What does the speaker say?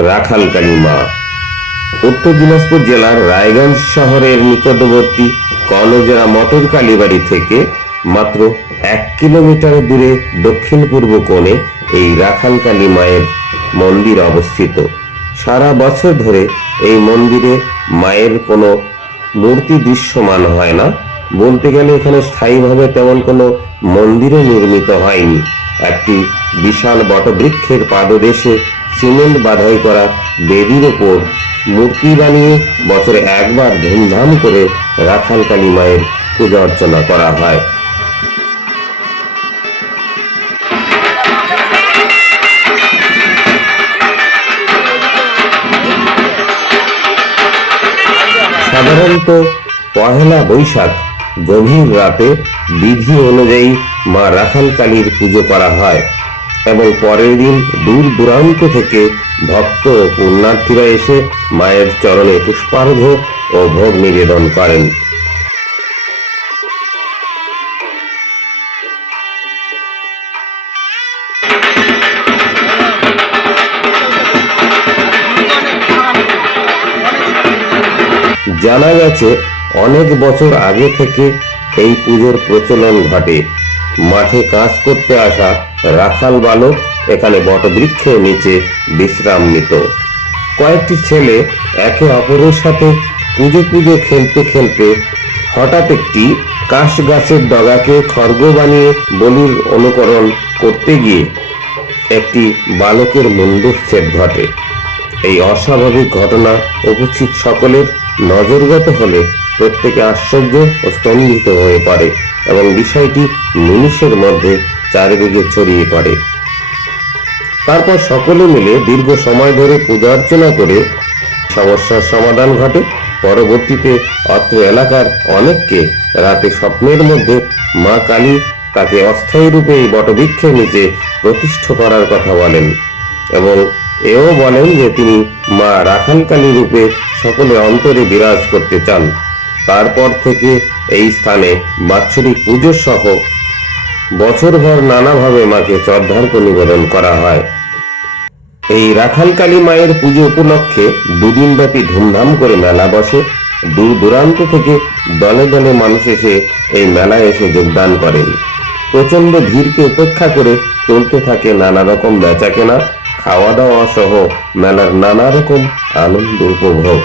রাখালকালী মা। উত্তর দিনাজপুর জেলার রায়গঞ্জ শহরের নিকটবর্তী কর্ণজোড়া মটর কালীবাড়ি থেকে মাত্র 1 কিলোমিটার দূরে দক্ষিণ পূর্ব কোণে এই রাখালকালী মায়ের মন্দির অবস্থিত। সারা বছর ধরে এই মন্দিরে মায়ের কোনো মূর্তি দৃশ্যমান হয় না। বলতে গেলে এখানে স্থায়ীভাবে তেমন কোনো মন্দিরও নির্মিত হয়নি। একটি বিশাল বটবৃক্ষের পাদদেশে সিমেন্ট বাধাই করা বেদির ওপর মূর্তি বানিয়ে বছরে একবার ধুমধাম করে রাখালকালী মায়ের পূজা অর্চনা করা হয়। সাধারণত পহেলা বৈশাখ গভীর রাতে বিধি অনুযায়ী মা রাখালকালীর পুজো করা হয় এবং পরের দিন দূর দূরান্ত থেকে ভক্ত ও পুণ্যার্থীরা এসে মায়ের চরণে পুষ্পার্ঘ্য ও ভোগ নিবেদন করেন। জানা গেছে অনেক বছর আগে থেকে এই পুজোর প্রচলন ঘটে। মাঠে কাজ করতে আসা রাখাল বালক এখানে বটবৃক্ষের নিচে বিশ্রাম নিত। কয়েকটি ছেলে একে অপরের সাথে পুজো খেলতে খেলতে হঠাৎ একটি কাশ গাছের ডগাকে খড়গ বানিয়ে বলির অনুকরণ করতে গিয়ে একটি বালকের মুণ্ডচ্ছেদ ঘটে। এই অস্বাভাবিক ঘটনা উপস্থিত সকলের নজরগত হলে প্রত্যেকে আশ্চর্য ও স্তম্ভিত হয়ে পড়ে এবং বিষয়টি নিমিষের মধ্যে চারিদিকে ছড়িয়ে পড়ে। তারপর সকলে মিলে দীর্ঘ সময় ধরে পূজা অর্চনা করে সমস্যার সমাধান ঘটে। পরবর্তীতে অত্র এলাকার অনেককে রাতে স্বপ্নের মধ্যে মা কালী তাকে অস্থায়ী রূপে এই বটবৃক্ষের নিচে প্রতিষ্ঠা করার কথা বলেন এবং এও বলেন যে তিনি মা রাখালকালী রূপে সকলের অন্তরে বিরাজ করতে চান। তারপর থেকে এই স্থানে বাৎসরিক পুজো সহ বছরভর নানাভাবে মাকে শ্রদ্ধার্ঘ্য নিবেদন করা হয়। এই রাখালকালী মায়ের পুজো উপলক্ষে দুদিন ব্যাপী ধুমধাম করে মেলা বসে। দূর দূরান্ত থেকে দলে দলে মানুষ এসে এই মেলায় এসে যোগদান করেন। প্রচন্ড ভিড়কে উপেক্ষা করে চলতে থাকে নানা রকম বেচাকেনা, খাওয়া দাওয়া সহ মেলার নানা রকম আনন্দ উপভোগ।